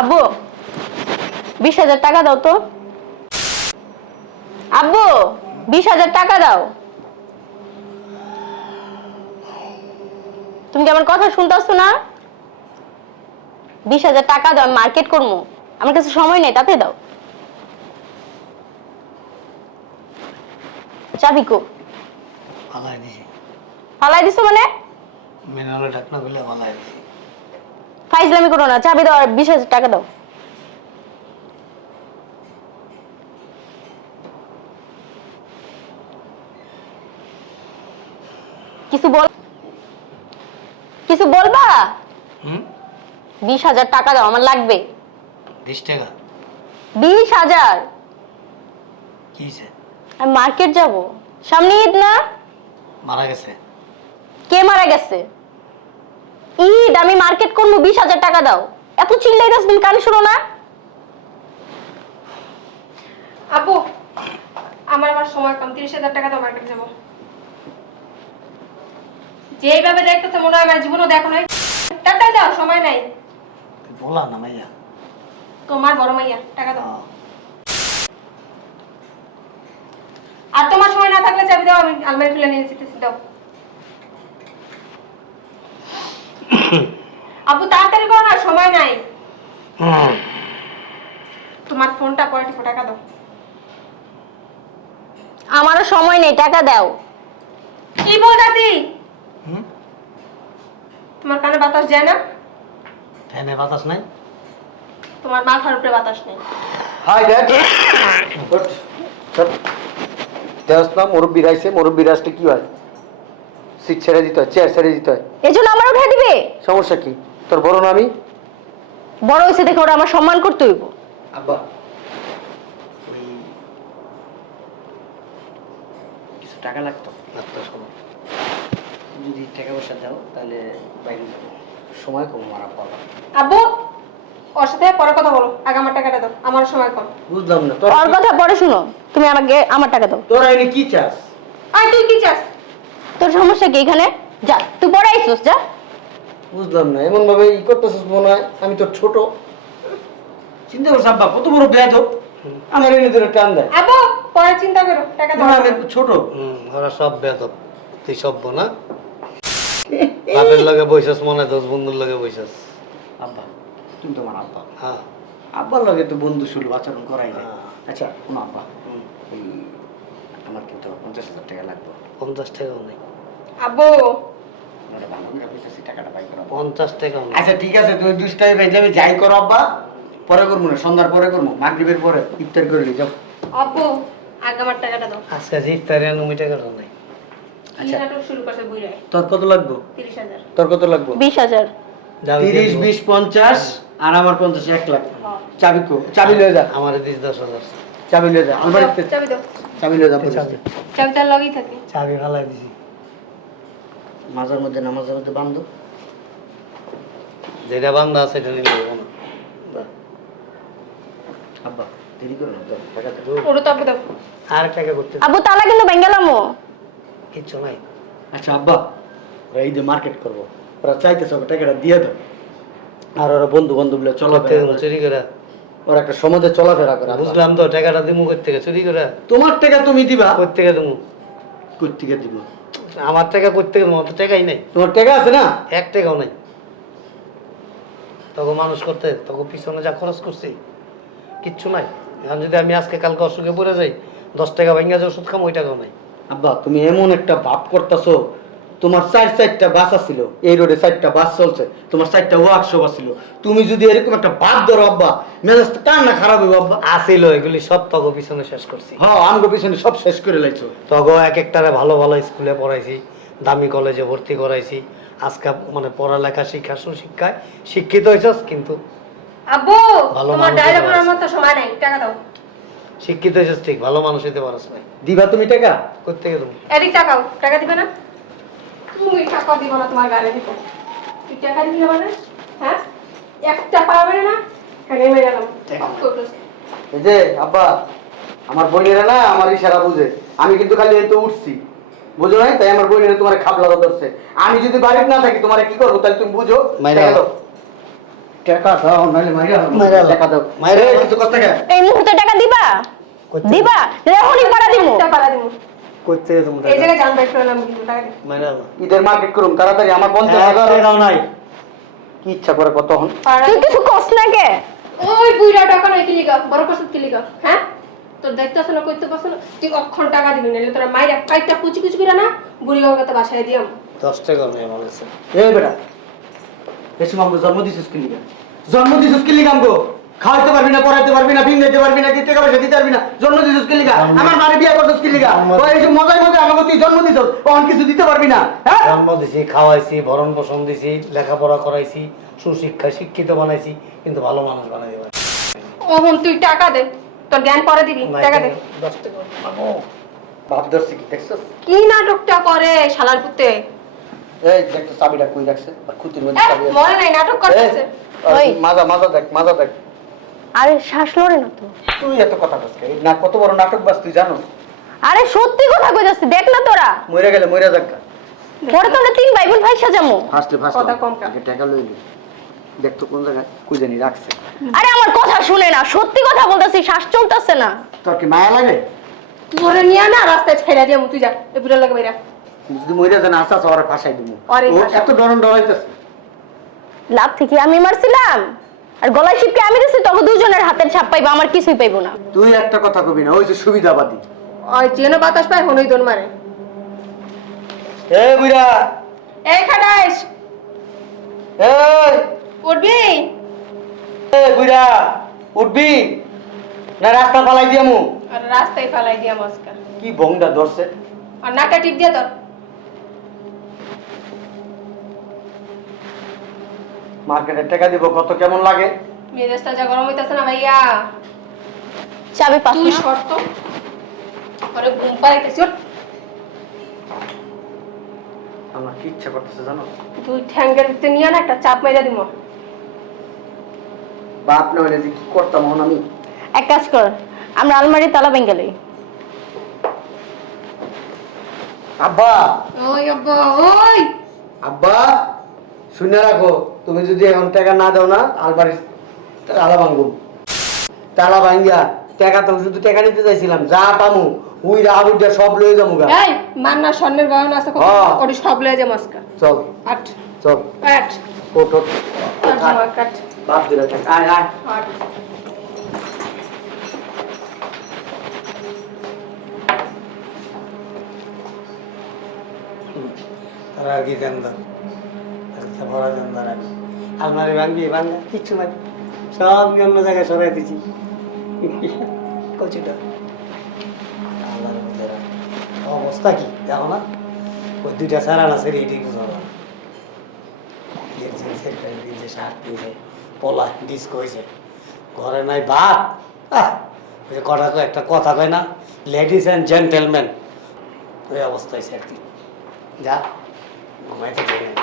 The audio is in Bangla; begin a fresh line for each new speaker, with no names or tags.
আব্বু বিশ হাজার টাকা দাও তো। আব্বু বিশ হাজার টাকা দাও। তুমি কি আমার কথা শুনতেছো না? বিশ হাজার টাকা দাও মার্কেট করব। আমার কাছে সময় নেই তাতে দাও। চাবি কো।
ফালাই দিছি।
ফালাই দিছো মানে?
মিনারে ঢাকনা খুলে ফালাই দিছি।
ফাইজলামি করো না চাবি দাও আর বিশ হাজার টাকা দাও। কিছু বল কিছু বলবা?
হুম?
বিশ হাজার টাকা দাও আমার লাগবে।
বিশ টাকা?
বিশ হাজার?
কি
আমি মার্কেট যাব। সামনে ঈদ না?
মারা গেছে।
কে মারা গেছে? ঈদ আমি মার্কেট করব বিশ হাজার টাকা দাও। এত চিল্লাই দাস তুমি কানে শোনো না।
আপু আমার আবার সময় কম তিরিশ হাজার টাকা তো মার্কেট যাব। যেইভাবে দেখতেছে মনে হয় আমার জীবনও দেখো নাই। টাকা দাও সময় নাই।
বলা না মাইয়া।
তোমার বড় মাইয়া টাকা দাও। আর তোমার সময় না থাকলে চাবি দাও আমি আলমারি খুলে নিয়ে যেতেছি দাও। আপু তাড়াতাড়ি করো না সময় নাই। তোমার ফোনটা পরে টিপো টাকা দাও।
আমারও সময় নেই টাকা দাও।
কি বলতাছি
হুম?
তোমার কানে বাতাস যায় না?
ফ্যানে বাতাস নাই।
তোমার মাথার উপরে বাতাস নেই।
হাই ড্যাড চল দেওয়াস না মুরব্বী রাইছে মুরব্বী রাসলে কি হয়? সিট ছেড়ে দিতে হয় চেয়ার ছেড়ে দিতে হয়।
এই জন্য আমার উঠে দিবে?
সমস্যা কি? তোর বড় না আমি
বড় হয়েছে দেখে ওরা আমার সম্মান করতে হইব।
আব্বা। কিছু টাকা লাগতো?
লাগতো
যদি টাকা পয়সা দাও তাহলে বাইরে যাব। সময় কম আমার আব্বা।
আব্বু ওর সাথে পরে কথা বলো। আগে আমার টাকাটা দাও আমার সময় কম।
বুঝলাম না তোর
ওর কথা পরে শুনো তুমি আমাকে আমার টাকা দাও।
তোর আইনে কি চাস?
আর তুই কি চাস?
তোর সমস্যা কি এখানে? যা তুই পরে যা।
বুঝলাম না এমন ভাবে ই করতেছিস মনে হয় আমি তো ছোট। চিন্তা করছ আব্বা কত বড় বেয়াদ আমার এনে ধরে টান দেয়।
আব্বু পরে চিন্তা করো টাকা দাও।
আমি ছোট।
হুম ওরা সব বেতন তুই সব না? বাপের লগে বইসাস মনে দোষ বন্ধুর লগে বইসাস।
আব্বা তুমি তোমার আব্বা।
হ্যাঁ।
আব্বার লগে তো বন্ধু সুলভ আচরণ করাই যায়।
হ্যাঁ।
আচ্ছা কোনো আব্বা
হুম,
আমার কিন্তু পঞ্চাশ হাজার টাকা লাগবে।
পঞ্চাশ টাকাও নেই।
আব্বু
আমার ভালো করে বুঝতেছি টাকাটা পাই করো
পঞ্চাশ টাকাও
আচ্ছা ঠিক আছে তুমি দুষ্টাই ভাই যাবে যাই করো আব্বা। পরে করব না সন্ধ্যার পরে করব। মাগরিবের পরে ইফতার করে নিয়ে যাও।
আব্বু আগে আমার টাকাটা দাও।
আজকে যে ইফতারে নুমি টাকাটাও নেই।
কি
আচ্ছা।
শুরু করছে
তোর কত লাগবে? তোর কত লাগবে? আর আমার পঞ্চাশ এক লাখ। চাবি কো চাবি লয়ে যা।
আমার দিস দশ হাজার।
চাবি লয়ে যা আমার
চাবি দাও।
চাবি লয়ে যা
চাবি
চাবি। তার লগেই থাকে।
চাবি ফালাই দিছি।
মাঝের মধ্যে নামাজের মধ্যে বান্ধব?
যেটা বান্ধা আছে সেটা নিলে হব না।
আব্বা দেরি করো না দাও, টাকা দাও।
ওরও তো আব্বু দাও।
আর টাকা করতে
আবু তালা কিন্তু বেঙ্গালামো
কিচ্ছু নাই।
আচ্ছা আব্বা ওরা এই যে মার্কেট করব ওরা চাইতেছে ওকে টাকাটা দিয়ে দাও। আর ওরা বন্ধু বান্ধব
দেবো চুরি করে।
ওরা একটা সমাজে চলাফেরা করে
বুঝলাম তো টাকাটা দিমু কই থেকে চুরি করে।
তোমার টাকা তুমি দিবা?
কই থেকে দিমু?
কই থেকে দিব?
আমার টাকা করতে গেলে মতো তো টাকাই নাই।
তোমার টাকা আছে না?
এক টাকাও নাই। তখন মানুষ করতে তখন পিছনে যা খরচ করছি কিচ্ছু নাই। এখন যদি আমি আজকে কালকে অসুখে পড়ে যাই দশ টাকা ভাঙ্গা যে ওষুধ খাম ওই টাকাও নাই।
আব্বা তুমি এমন একটা ভাব করতেছো তোমার চার চারটা বাস আছিল এই রোডে চারটা বাস চলছে তোমার চারটা ওয়ার্কশপ আছিল। তুমি যদি এরকম একটা বাদ ধরো আব্বা মেজাজ কার না খারাপ হইব আব্বা।
আসিল এগুলি সব তগো পিছনে শেষ করছি।
হ্যাঁ আমগো পিছনে সব শেষ করে লাইছো।
তগো এক একটারে ভালো ভালো স্কুলে পড়াইছি দামি কলেজে ভর্তি করাইছি। আজকে মানে পড়ালেখা শিক্ষা সুশিক্ষায় শিক্ষিত হয়েছস কিন্তু
আব্বু তোমার করার
পারছে।
মতো সময় নাই টাকা দাও।
শিক্ষিত হয়েছস ঠিক ভালো মানুষ হইতে পারস নাই
দিবা তুমি টাকা?
কোথেকে তুমি?
এদিক টাকাও টাকা দিবে না? তুমি টাকা দিব না তোমার গাড়ি তুই টাকা দিবি না মানে? হ্যাঁ? না? টাকা মেরে গেলাম
এই যে আব্বা আমার বোনেরা না আমার ইশারা বুঝে। আমি কিন্তু খালি এই তো উঠছি। বুঝো নাই? তাই আমার বোনেরা তোমার খাপলা ধরছে আমি যদি বাড়িতে না থাকি তোমার কি করব? তাহলে তুমি বুঝো।
মাইরা।
টাকা দাও। টাকা দাও নাহলে মাইরা
মাইরা
টাকা দাও।
মাইরা
কিছু কথা কে
এই মুহূর্তে টাকা দিবা? দিবা? এখনই পাড়া
একটা পাড়া দিব
করতে তুমি
এই জায়গায় জান বাইক করলাম কিন্তু টাকা দে।
ঈদের মার্কেট করুন তাড়াতাড়ি আমার পঞ্চাশ
হ্যাঁ, নাই।
কি ইচ্ছা করে কত হন?
তুই কিছু কস না কে?
ওই বুইরা টাকা নাই কি লিগা? বড় করছিস কি লিগা? হ্যাঁ? তোর দায়িত্ব আছে না করতে পারছ না? তুই অক্ষণ টাকা দিবি নাহলে তোরা মাইরা কাইটা কুচি কুচি করে না বুড়ি গঙ্গাতে বাসায় দিয়াম।
দশ টাকা নেই হচ্ছে
এই বেটা বেশি মামু জন্ম দিছিস কি লিগা? জন্ম দিছিস কি লিগা আমগো? খাওয়াইতে পারবি না পড়াইতে পারবি না ভিন দিতে পারবি না টাকা পয়সা দিতে পারবি না। জন্ম দিছিস কি লিগা?
জন্ম-
আমার মারে বিয়ে করছিস কি লিগা?
জন্ম-
ওই যে মজাই আমাকে তুই জন্ম দিছিস অন কিছু দিতে পারবি না হ্যাঁ?
জন্ম দিছি খাওয়াইছি ভরণ পোষণ দিছি লেখাপড়া করাইছি সুশিক্ষা শিক্ষিত বানাইছি কিন্তু ভালো মানুষ বানাই দেবে
ওহন তুই টাকা দে তোর জ্ঞান পরে দিবি টাকা দে।
দশ টাকা
ভাব ধরছি কি দেখছিস?
কি নাটকটা করে শালার পুতে?
এই দেখতো চাবিটা কই রাখছে? আর খুঁতির মধ্যে চাবি।
মনে নাই নাটক করতেছে।
এই,
ওই।
মাজা মাজা দেখ মাজা দেখ।
আরে শ্বাস লড়ে না তো
তুই এত কথা বলছিস না কত বড় নাটক বাস তুই জানো
আরে সত্যি কথা কইতাছি তোরা।
মরে গেলে মরে যাক
পরে তো আমরা তিন ভাই বোন ভাই সাজামো।
ফার্স্টে ফার্স্ট
কথা কম কা।
টাকা লইলি দেখ তো কোন জায়গায় কই জানি রাখছে।
আরে আমার কথা শুনে না সত্যি কথা বলতেছি শ্বাস চলতেছে না।
তোর কি মায়া লাগে?
তোরে নিয়ে না রাস্তায় ছেড়ে তুই যা এ বুড়া লাগে বাইরা।
যদি মরে যান আশা সবার ফাঁসাই দিব
আরে
ও এত ডরন ডরাইতেছে।
লাভ থেকে আমি মারছিলাম। আর গলায় শিপকে আমি দিছি তবে দুজনের হাতের ছাপ পাইবো আমার কিছুই পাইবো না।
তুই একটা কথা কবি না ওই যে সুবিধাবাদী।
ওই যেন বাতাস পায় হনই দোন মারে।
এ বুইরা
এই খাটাইস
এই।
উঠবি?
এ বুইরা উঠবি? না রাস্তা পালাই দিয়ামু?
আর রাস্তায় ফেলাই দিয়াম আজকাল
কি বংডা ধরছে?
আর নাকটা টিপ দিয়া তোর
মার্কেটের টাকা দিব কত কেমন লাগে?
মেজাজটা যা গরম হইতাছে না ভাইয়া।
চাবি পাস
তুই শর্ত। আরে ঘুম পাড়াইতেছি।
আমার কি ইচ্ছা করতেছে জানো?
দুই ঠ্যাঙ্গের ভিতরে নিয়ে না একটা চাপ মাইরা দিব।
বাপ না হইলে যে কি করতাম হন আমি?
এক কাজ কর আমরা আলমারি তালা ভেঙে লই।
আব্বা!
ওই আব্বা ওই!
আব্বা শুনে রাখো। তুমি যদি এখন টাকা না দাও না আলবাড়ি তালা ভাঙবো। তালা ভাঙ্গিয়া টাকা তো শুধু টাকা নিতে চাইছিলাম যা পামু উইরা আবুইটা সব লয়ে যাব গা।
এই মান্না স্বর্ণের গহনা আছে কত
হ্যাঁ।
ওটি সব লয়ে যা মাস্কা
চল।
আট।
চল।
আট। আট জামা কাট
বাপ দিলে থাক। আয় আয়।
আট।
তারা আর কি দেন দাও একটা দেন দাঁড়া আলমারি ভাঙবি, ভাঙা, কিচ্ছু নাই। সব অন্য জায়গায় সরাই দিছি। কচিটা। আল্লাহর মধ্যে অবস্থা কি? দেখো না। ওই দুইটা সারা না। সেরে এটাই বুঝো শার্ট কিনছে পলা, ডিস্ক হয়েছে। ঘরে নাই ভাত। ওই কটা একটা কথা কয় না? লেডিস অ্যান্ড জেন্টেলম্যান ওই অবস্থা হয়েছে আর কি যা, ঘুমাইতে চাই না